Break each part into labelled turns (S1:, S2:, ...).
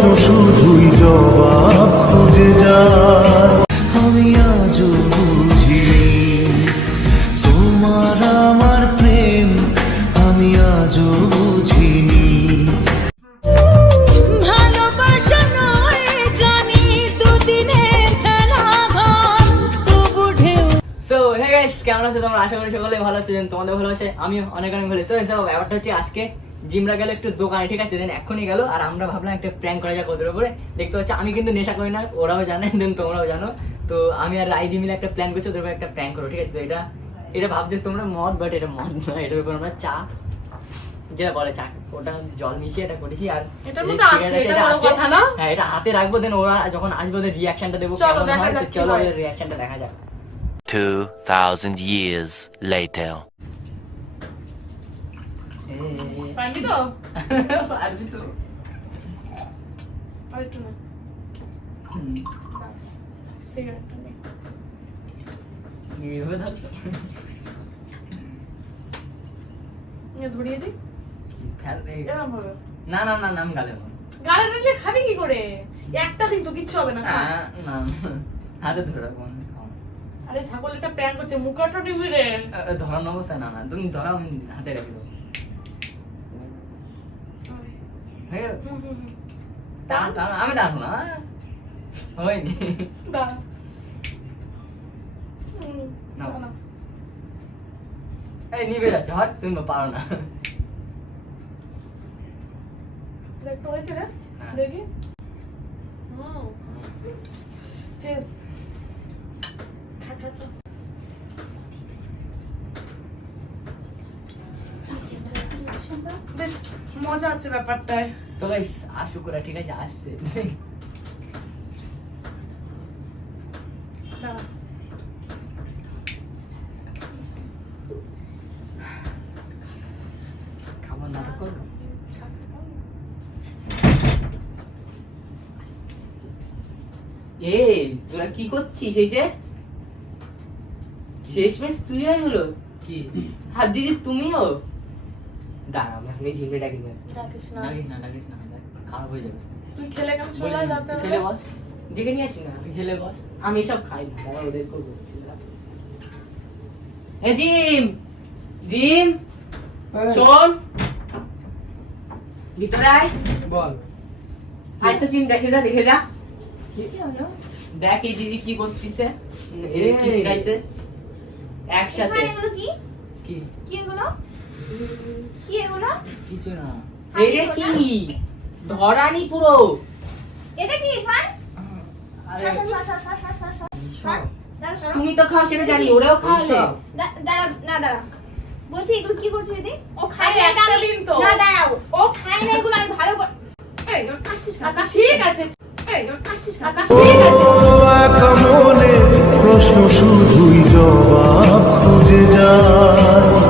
S1: প্রশ্ন শুধুই জবাব খুঁজে যায় আমি আজও বুঝিনি তোমার আমার প্রেম আমি আজও বুঝিনি।
S2: ভালোবাসা নয় জানি দুদিনের খেলা ঘর তবু ঢেউ।
S3: সো হে গাইস কেমন আছো তোমরা? আশা করি সকলে ভালো আছো তোমাদের ভালো আছে আমিও অনেক অনেক ভালো। তো ব্যাপারটা হচ্ছে আজকে জিমরা গেল একটু দোকানে ঠিক আছে? দেন এখনই গেল আর আমরা ভাবলাম একটা প্র্যাঙ্ক করা যাক ওদের উপরে। দেখতে পাচ্ছি আমি কিন্তু নেশা করি না ওরাও জানে দেন তোমরাও জানো। তো আমি আর রাইদি মিলে একটা প্ল্যান করছি ওদের উপরে একটা প্র্যাঙ্ক করো ঠিক আছে? তো এটা এটা ভাবছ তোমরা মদ বাট এটা মদ নয় এটার উপর আমরা চা যেটা বলে চা ওটা জল মিশিয়ে এটা করেছি আর
S4: এটার মধ্যে আছে, এটা
S3: আছে, হ্যাঁ এটা হাতে রাখব দেন ওরা যখন আসবে ওদের রিয়াকশনটা দেবো
S4: চলো,
S3: কেমন
S4: দেখা যাক
S3: চলো ওদের রিয়াকশনটা দেখা যাক।
S5: 2,000 years later.
S4: পারবি তো?
S3: পারবি তো।
S4: আর একটু না। সিগারেটটা নে।
S3: এইভাবে।
S4: নিয়ে ধরিয়ে দি।
S3: ফেল দে। না না না নাম গালে
S4: গালে দিলে খাবি কি করে? একটা দিন তো কিচ্ছু হবে না।
S3: না হাতে ধরে রাখব।
S4: আরে ছাগল একটা প্র্যাঙ্ক করছে মুখাটা টিভি রে
S3: ধরানো অবস্থা না না তুমি ধরাও আমি হাতে রেখে দেবো। হয়ে গেল? টান, আমি না। হয়নি। এই নিবে যাচ্ছে হট তুমি পারো না। হ্যাঁ।
S4: দেখি। হুম। চেস। খা খা খা বেশ মজা আছে ব্যাপারটায়।
S3: তো গাইস আশু করে ঠিক আছে আসছে। খাবার নাটক করব।
S6: এই তোরা কি করছিস এই যে? শেষমেশ তুই হয়ে গেলো?
S3: কি?
S6: হাত দিদি তুমিও? দাঁড়া আমি ঝিমে ডাকি নিয়ে
S4: ডাকিস না।
S3: ডাকিস না ডাকিস না দেখ, খারাপ হয়ে যাবে।
S4: তুই খেলে কেমন চলে
S3: বলে খেলে বস।
S6: ডেকে নিয়ে আসি না?
S3: তুই খেলে বস।
S6: আমি এসব খাই না দাঁড়া ওদের করব এ জিম! জিম! শোন! ভিতরে আয়।
S3: বল।
S6: আয় তো জিম দেখে যা দেখে যা। দেখ এই দিদি কি করতিছে। কি শিখাইতে একসাথে।
S7: কি?
S3: কি?
S7: কি এগুলো? কি এগুলো?
S3: কিছু না।
S6: এটা কি? ধরানি পুরো।
S7: এটা কি ইরফান।
S6: তুমি তো খাও সেটা জানি ওরাও খাওয়ালে।
S7: দাঁড়া না দাঁড়া বলছি এগুলো কি করছে দিদি? ও খায়
S4: আরে
S7: না
S4: একটা দিন তো।
S7: না দাঁড়াও। ও খায় না এগুলো আমি ভালো?
S4: আচ্ছা, ঠিক আছে।
S1: প্রশ্ন শুধুই জবাব খুঁজে যায়।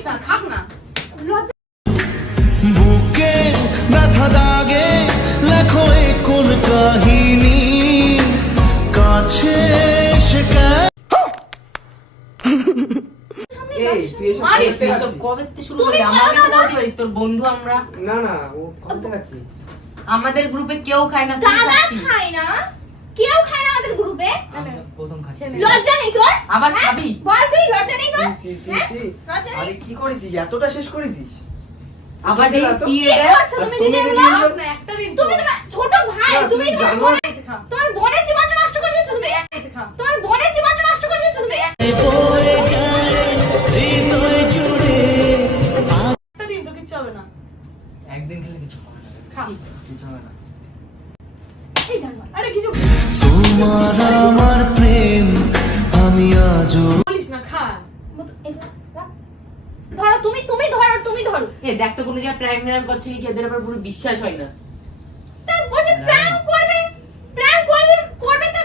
S4: আরে না খাক না।
S1: বুকে ব্যথা দাগে লেখো কোন কাহিনী। কাছে এসে
S6: আমাদের গ্রুপে কেউ খায় না
S7: দাদা খায় না। কেউ খায় না আমাদের গ্রুপে
S3: প্রথম খাচ্ছি।
S7: লজ্জা নেই তোর?
S6: আবার
S7: হ্যাঁ?
S6: খাবি?
S7: বল তুই লজ্জা নেই তোর? হ্যাঁ?
S8: আরে কি করেছিস? এতটা শেষ করেছিস?
S6: আবার কি এটা?
S7: তুমি? এগুলো-
S4: না একটা দিন
S7: তুমি ছোট ভাই তুমি
S8: তুমি
S7: তোমার
S8: জানো-
S7: বোনের জীবনটা নষ্ট করে দিচ্ছ তুমি? তোমার বোনের জীবনটা নষ্ট করে দিচ্ছ তুমি?
S4: একটা দিন তো কিচ্ছু হবে না।
S3: একদিন খেলে কিছু হবে না। কিছু হবে না।
S7: এই জানো
S4: আরে কিছু
S1: তোমার আমার প্রেম আমি আজও
S4: বলিস না খা।
S7: ধরো তুমি তুমি ধরো তুমি ধরো।
S6: এ দেখ তো কোনো জায়গায় প্র্যাঙ্ক ম্যাঙ্ক করছে কি এদের উপর পুরো বিশ্বাস হয় না।
S7: তা বলছে প্র্যাঙ্ক করবে প্র্যাঙ্ক করবে করবে তো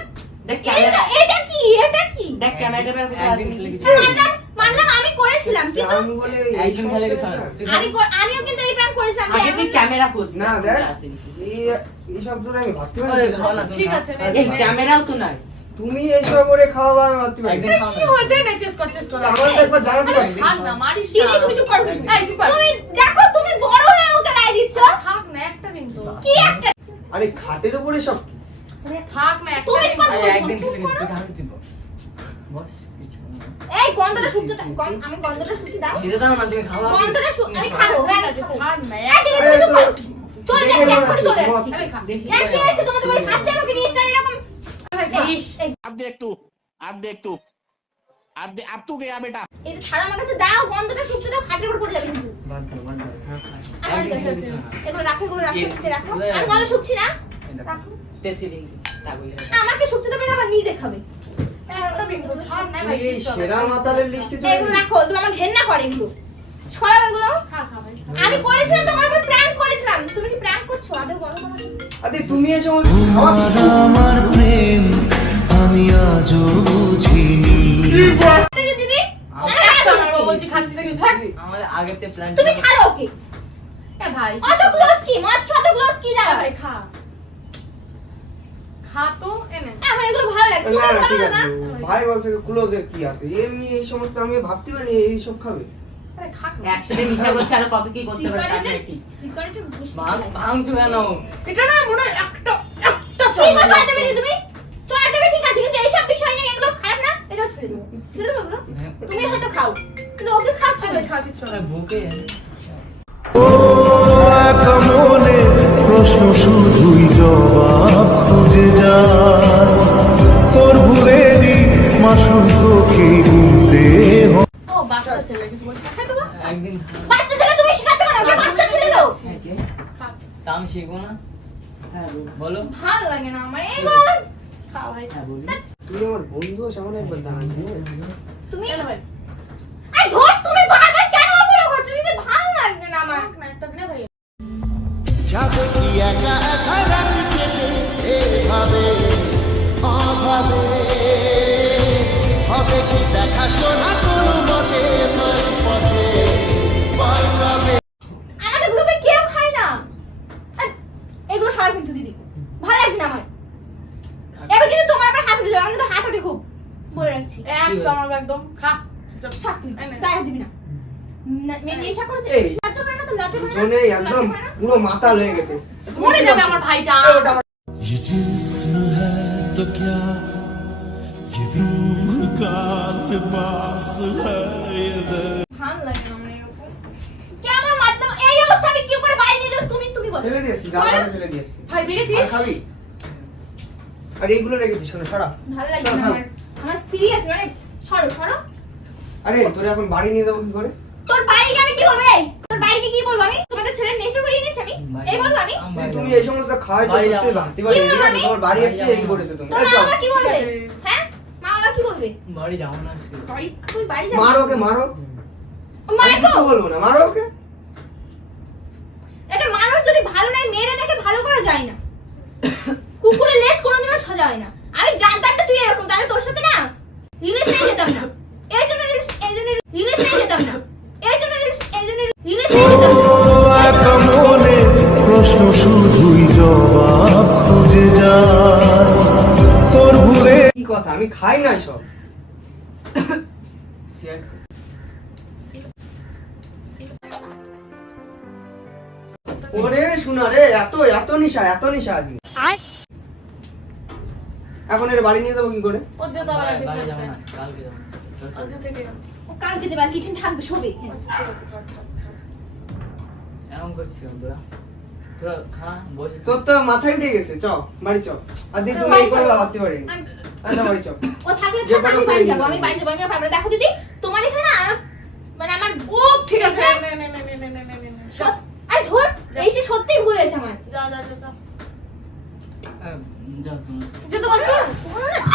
S6: দেখ ক্যামেরা
S7: এটা এটা কি এটা কি?
S6: দেখ ক্যামেরাটা ট্যামেরা কোথায় আছে?
S7: করেছিলাম কিন্তু
S8: বলে
S3: একদিন খেলে হয়
S7: আমি আমিও কিন্তু এই প্র্যাঙ্ক করেছিলাম
S6: আগে তুই ক্যামেরা খোঁজ
S8: না? দেখ এই সব ধরে আমি ভাবতে পারি
S4: ঠিক আছে
S6: এই ক্যামেরাও তো নাই।
S8: তুমি এইসব করে খাওয়াবা আমি ভাবতে পারি
S3: একদিন
S8: না।
S3: খাও
S4: কি
S3: না
S4: হয়েছে না চেস কর চেস কর
S8: আমার তো একবার জানাতে
S4: আরে
S8: পারি
S4: ছাড় না মারিস না।
S7: তুমি চুপ করো।
S4: এই চুপ কর।
S7: তুমি দেখো তুমি বড় হয়ে ওকে রায় দিচ্ছ।
S4: থাক না একটা দিন তো।
S7: কি একটা?
S8: আরে খাটের উপরে সব কি?
S4: থাক না একটা
S7: তুমি কথা
S3: আরে
S7: বলছো,
S3: একদিন
S7: চুপ
S3: খেলে বস।
S7: এই গন্ধটা শুকতে আমি গন্ধটা দাও।
S3: দাও খাওয়া
S7: গন্ধটা শুক আমি খাব হয়ে
S4: ছাড় না
S7: এখন চলে এসে তোমাদের বাড়ি আমাকে নিয়ে চলে এরকম আপ বেটা? আমার কাছে দাও গন্ধটা শুকতে দাও খাটের উপর পড়ে যাবে কিন্তু।
S6: আচ্ছা, আচ্ছা, আচ্ছা,
S7: আমাকে শুকতে দেবে আবার নিজে খাবে। আমি করেছিলাম তোমার উপর প্র্যাঙ্ক করেছিলাম। তুমি কি প্র্যাঙ্ক করছ? আদৌ বলো
S8: তুমি
S1: আমার প্রেম আমি আজও বুঝিনি।
S7: দিদি আমি আছি।
S4: বলছি খাচ্ছি
S3: আমাদের আগেতে প্ল্যান
S7: তুমি ছাড়ো ওকে।
S4: এ ভাই।
S7: অত ক্লোজ কি? মদ অত ক্লোজ কি
S4: খা ভাই খা। খা এনে
S7: আমার এগুলো ভালো লাগে।
S8: না না ঠিক আছে। ভাই বলছে ক্লোজের কি আছে? এমনি এই সমস্ত আমি ভাবতে পারি এই সব খাবে।
S4: আরে খা
S6: একসাথে মিছা করছে আর কত কি করতে পারে
S7: ঘুষ
S3: ভাঙ ভাঙছো কেন?
S4: এটা না মনে হয় একটা একটা
S7: ঠিক আছে ছড়াতে তুমি? ছড়াতে পেরে ঠিক আছে কিন্তু এইসব বিষয় নিয়ে এগুলো খারাপ না? এটাও ছেড়ে দেবো। ছেড়ে দেবো এগুলো? তুমি হয়তো খাও। কিন্তু ওকে খাচ্ছ
S4: না।
S3: বুকে।
S1: ও মনে প্রশ্ন শুধুই জবাব খুঁজে যা তোর ভুলে দি মাসুম তোকে গুনতে
S3: দাম শিখব না বলো
S7: ভালো লাগে না আমার
S8: তুমি হ্যাঁ, আমার বন্ধু সামনে একবার জানাবি
S7: তুমি
S1: একা একা রাখি এভাবে অভাবে। হবে কি দেখাশোনা কোনো মতে মাঝ পথে বল
S7: আমাদের গ্রুপে কেউ খায় না। এগুলো সবাই কিন্তু দিদি। ভালো লাগছে না আমার। এবার কিন্তু তোমার আবার হাত উঠে আমি কিন্তু হাত উঠে খুব। বলে রাখছি।
S4: একদম একদম খা।
S7: থাক তুই। গায়ে দিবি না। না- মেয়ে নেশা করেছে?
S8: এই। একদম? পুরো মাতাল হয়ে গেছে।
S4: মরে যাবে আমার ভাইটা
S8: এই, ওটা আমার-
S1: ये जिस्म है तो क्या ये रूह का लिबास है ये दर्द
S7: ভাল লাগে না আমার এরকম কেমন মাধ্যম এই অবস্থা আমি কি করে বাইরে নিয়ে যাবো তুমি তুমি বলো
S8: ফেলে দিয়েছি জাল ফেলে দিয়েছি
S4: ভাই
S8: আর
S4: দেখেছিস
S8: খাবি আর এইগুলো রেখেছি শোনো সরা
S7: ভালো লাগে না আমার আমার সিরিয়াস মানে সরো সরো
S8: আরে তোরে এখন বাড়ি নিয়ে যাবো কি করে
S7: তোর বাড়িকে আমি কি বলবো বাড়িকে কি বলব আমি? তোমাদের ছেলে নেশা করিয়ে নিয়েছি আমি? এই বলব আমি।
S8: তুমি এই সমস্ত খাওয়াইছো
S3: বাড়ি
S8: সত্যি। ভাবতে পারি? তোমার বাড়ি এসে এই করেছ তুমি।
S7: তোর মা বাবা কি বলবে? হ্যাঁ? মা বাবা কি বলবে?
S3: বাড়ি যাব না আজকে।
S7: বাড়ি তুই বাড়ি যাবি?
S8: মারো ওকে মারো।
S7: মারো
S8: কিছু বলব না। মারো ওকে।
S7: একটা মানুষ যদি ভালো নাই মেরে দেখে ভালো করা যায় না। কুকুরের লেজ কোনোদিনও সোজা হয় না। আমি জানতাম না তুই এরকম। তাহলে তোর সাথে না রিলেশনে যেতাম না। জন্য এই জন্য রিলেশনে যেতাম না এই জন্য relation- এই জন্য রিলেশনে যেতাম না
S1: এক মনে প্রশ্ন শুধুই জবাব খুঁজে যায় তোর ভুলে
S8: কি কথা? আমি খাই না সব। ওরে শোনা রে এত এত নিশা এত নিশা আজকে এখন এর বাড়ি নিয়ে যাব কি করে?
S4: যেতে
S3: কালকে যাব।
S7: ও কালকে যাবে আজকে থাকবে শোবে।
S3: এমন করছিলাম তোরা তোরা খা বসে
S8: তোর তো মাথা উঠে গেছে চ বাড়ি চ আর দিদি তুমি এই করে ভাবতে পারিনি আচ্ছা বাড়ি চ
S7: ও থাকলে আমি বাড়ি যাব আমি বাড়ি যাব আমি আপনারা দেখো দিদি তোমার এখানে মানে আমার
S4: গোপ ঠিক আছে
S7: আরে ধর এই সে সত্যিই ভুল হয়েছে আমার
S4: যা যা যা যা
S3: যা তোমার
S2: যা
S8: তোমার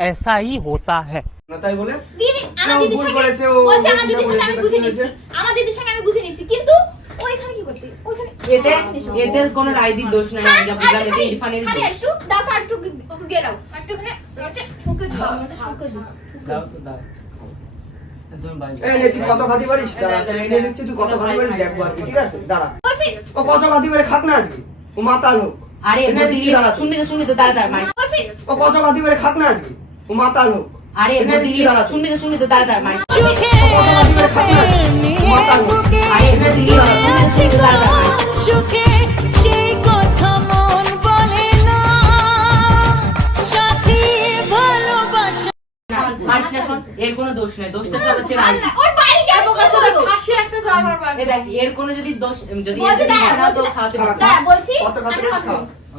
S9: ऐसा ही होता है
S8: না তাই বলে
S7: দিদি আমার
S8: না, ও
S7: দিদির
S8: ভুল
S7: সঙ্গে
S8: করেছে, ও
S7: বলছে আমার
S8: যেটা
S7: দিদির সঙ্গে আমি
S8: বলেছে,
S7: বুঝে
S8: সেটা
S7: নিচ্ছি আমার দিদির সঙ্গে আমি বুঝে নিচ্ছি কিন্তু ওইখানে কি করতে ওইখানে
S6: এতে এতে কোনো রাইদির দোষ নাই আমি যা বুঝলাম এতে ইরফানের
S7: খালি
S6: দোষ
S7: একটু দাও তো একটু গেলাও একটু ওখানে হচ্ছে ঠুকে দিও ঠুকে দিও
S3: দাও তো দাও তুমি বাড়ি
S8: এই নে, তুই কত খাতি পারিস দাঁড়া দাঁড়া, এনে দিচ্ছি তুই কত খাতি পারিস দেখবো আজকে ঠিক আছে দাঁড়া
S7: বলছি
S8: ও কত খাতি পারে খাক না আজকে ও মাতাল হোক
S6: আরে
S8: এনে
S6: বৌদি
S8: দিচ্ছি দাঁড়া তুই।
S6: শুনবি তো শুনবি তো দাঁড়া দাঁড়া মারিস
S7: বলছি
S8: ও কত খাতি পারে খাক না আজকে ও মাতাল হোক
S6: আরে। শুনবি তো শুনবি তো দাঁড়া দাঁড়া আরে শুনবি দাঁড়া দাঁড়া এর কোনো দোষ নেই। দোষটা সব হচ্ছে
S7: ওর বাড়ি
S4: একটা
S6: দেখ এর কোনো যদি দোষ যদি খাওয়াতে
S7: বলছি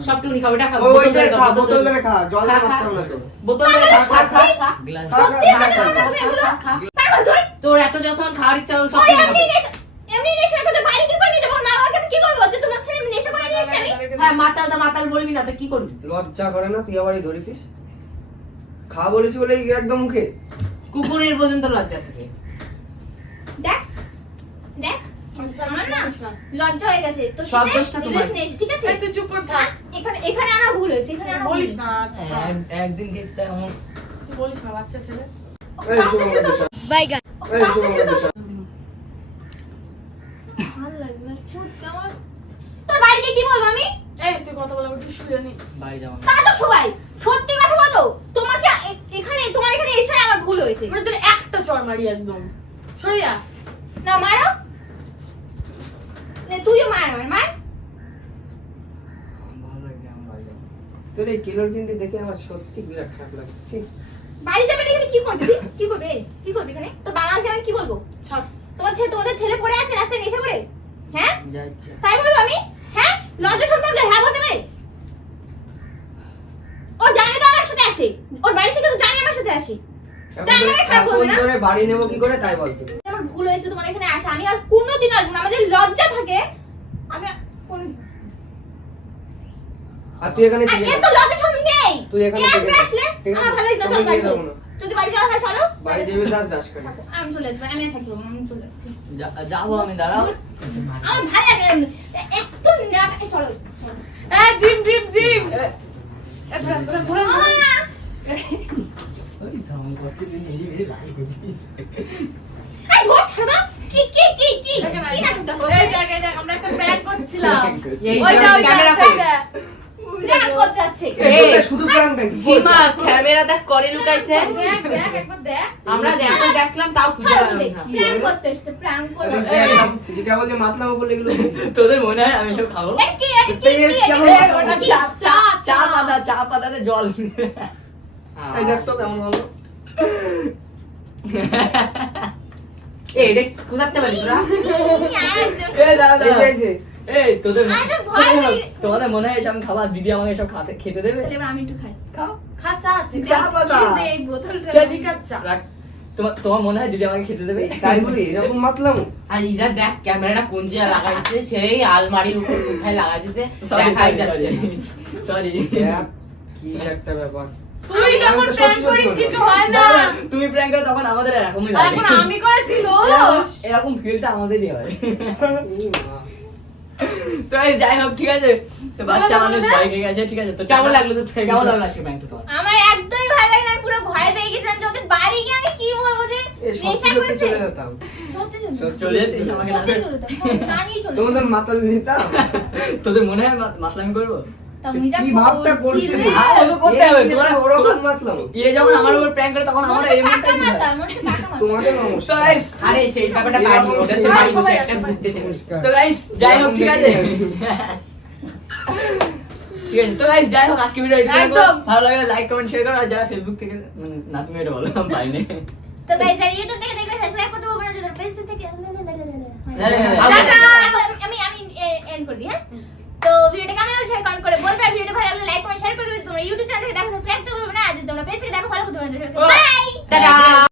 S6: খাও এটা খাও বোতল ধরে
S8: খা বোতল ধরে খা জল। হবে না তো
S6: বোতল ধরে খা খা খা
S3: গ্লাস
S8: খা, খা?
S6: তোর এত যখন খাওয়ার ইচ্ছা হলো সব
S7: এমনি এমনি নেশা বাইরে কি করে? মা কি করব? যে তোমার ছেলে নেশা করে নিয়ে আমি?
S6: হ্যাঁ মাতাল তো মাতাল বলবি না তো কি করবি
S8: লজ্জা করে না তুই আবারই ধরেছিস খা বলেছি বলে একদম মুখে
S6: কুকুরের পর্যন্ত লজ্জা থাকে
S7: দেখ, দেখ, আমার না লজ্জা হয়ে গেছে। তোর
S6: সব দোষটা তোমার।
S7: ঠিক আছে?
S4: তুই চুপ কর থাক,
S7: এখানে এখানে আনা ভুল হয়েছে এখানে আনা
S4: বলিস না আচ্ছা।
S3: হ্যাঁ, একদিন গেছি এমন
S4: তুই বলিস না বাচ্চা ছেলে।
S7: বাইগান। আমার- তোর বাড়িতে কি বলব আমি?
S4: এই তুই কথা বলে একটু শুয়ে নি।
S3: বাড়ি যাব
S7: তা তো সবাই সত্যি কথা বলো তোমাকে এখানে তোমার এখানে এসে আমার ভুল হয়েছে।
S4: মানে তোর একটা চড় মারি একদম। সরিয়া
S7: না মারো। নে, তুইও মার আমার মার
S3: ভালো লাগছে আমার বাড়ি যাব
S8: তোর এই কিলোর কিনটি দেখে আমার সত্যি বিরাট খারাপ লাগছে।
S7: বাড়ি যাবে না এখানে? কি করবি? কি করবে? কি করবি এখানে? তো বাবা আজকে আমি কি বলব? তোমার ছেলে তোমাদের ছেলে পড়ে আছে রাস্তায় নেশা করে? হ্যাঁ? তাই বলব আমি? হ্যাঁ? লজ্জা হলে হ্যাঁ বলতে পারে। ও জানে তো আমার সাথে আসে। ওর বাড়ি থেকে তো জানে আমার সাথে আসে।
S8: এখন
S7: তা আমাকে খারাপ
S8: এখন
S7: বলবে না?
S8: ধরে বাড়ি নেব কি করে? তাই বলতো
S7: আমার ভুল হয়েছে তোমার এখানে আসা। আমি আর কোনোদিন আসব না। আমার যে লজ্জা থাকে আমি আর কোনো
S8: আর তুই এখানে থেকে
S7: তো লজ্জা শরম নেই।
S8: তুই এখানে থেকে
S7: আসলে? আমার ভালো লাগে না চল বাড়ি
S8: যাব
S7: চলো। যদি বাড়ি যাওয়া হয় চলো।
S8: বাড়ি যাবে দাস দাস করে
S7: আমি চলে যাচ্ছি আমি না, আমি চলে যাচ্ছি
S3: যাব আমি দাঁড়াও।
S7: আমার ভালো লাগে না। এত না- চলো।
S4: এ জিম জিম জিম।
S7: কি কি কি কি?
S4: আমরা একটা প্র্যাঙ্ক করছিলাম
S6: এই
S4: ওইটা ওইটা
S6: ক্যামেরা
S4: সাইডে
S7: প্র্যাঙ্ক করতে যাচ্ছে।
S8: শুধু প্রাণ নাকি
S6: হিমা ক্যামেরাটা করে লুকাইছে।
S4: দেখ দেখ একবার দেখ।
S6: আমরা দেখো। দেখলাম তাও খুঁজে পেলাম না
S7: প্র্যাঙ্ক করতে এসছে, প্র্যাঙ্ক করতে।
S8: যেটা বলছে মাতলাম বলে এগুলো
S3: তোদের মনে হয় আমি সব খাব?
S7: কি, কি,
S8: কেমন
S3: ওটা চা চা। চা পাতা চা পাতাতে জল
S8: এই দেখ তো কেমন হলো।
S6: এই এটা কোথাতে পারি তোরা?
S7: তুমি
S3: দাদা
S8: এই যে, এই
S3: তোদের তোমাদের মনে হয় এসব খাবার দিদি আমাকে সব খাতে খেতে দেবে?
S7: এবার আমি একটু খাই।
S3: খাও
S4: খা চা আছে।
S3: চা পাতা
S7: এই বোতলটা।
S4: চেলিকার চা।
S3: রাখ। তোমার তোমার মনে হয় দিদি আমাকে খেতে দেবে?
S8: তাই বলি এরকম মাতলাম।
S6: আর ইরা দেখ ক্যামেরাটা কোন জায়গায় লাগাইছে সেই আলমারির উপর কোথায় লাগাইছে দেখাই যাচ্ছে.
S3: Sorry.
S8: কি একটা ব্যাপার।
S4: তুই যখন প্র্যাঙ্ক করিস কিছু হয় না।
S3: তুমি প্র্যাঙ্ক করো তখন আমাদের এরকমই লাগে
S4: এখন আমি করেছি
S3: এরকম- এরকম ফিলটা আমাদেরই হয়। তো এই যাই হোক ঠিক আছে। তো বাচ্চা মানুষ ভয় পেয়ে গেছে ঠিক আছে। তো
S6: কেমন লাগল তো
S3: কেমন লাগল আজকে ব্যাংক তোমার?
S7: আমার একদমই ভালো লাগে না পুরো ভয় পেয়ে গেছি আমি বাড়ি গিয়ে আমি কি বলব যে নেশা
S8: চলে যেতাম। তোমাদের মাতাল নিতাম?
S3: তোদের মনে হয় মাতলামি করব?
S7: তা যা
S8: ভাবটা
S7: করছিলে।
S8: করছিলি?
S3: হ্যাঁ, ও তো করতে হবে,
S8: এই ওরকম মাতলাম
S3: ইয়ে যখন আমার উপর প্র্যাঙ্ক করে তখন আমার
S7: হচ্ছে
S3: এই
S7: পাকা
S3: মনটাই
S7: মাথা, মনে হচ্ছে পাকা মাথা।
S8: তোমাদের নমস্কার
S3: guys,
S6: আরে সেই ব্যাপারটা বাড়ি ওটা হচ্ছে বাড়ি একটা ঘুরতে চেয়েছে
S3: তো গাইস যাই হোক ঠিক আছে ঠিক আছে তো গাইস যাই হোক আজকে ভিডিও ভালো লাগলে লাইক কমেন্ট শেয়ার করো আর যারা ফেসবুক থেকে মানে না তুমি এটা বলো পাইনি
S7: তো গাইস যারা ইউটিউব থেকে দেখবে সাবস্ক্রাইব করতে ভুলবেন না যারা ফেসবুক থেকে
S3: হ্যাঁ, হ্যাঁ, হ্যাঁ।
S7: আমি আমি এন্ড করে দিই হ্যাঁ তো ভিডিওটা কেমন লাগছে কমেন্ট করে বলবে। আর ভিডিওটা ভালো লাগলে লাইক কমেন্ট শেয়ার করে দেবে। তোমরা ইউটিউব চ্যানেল থেকে দেখো সাবস্ক্রাইব করতে ভুলবে না। আজ যদি তোমরা পেজ থেকে দেখো ফলো করতে ভুলবে বাই
S6: টাটা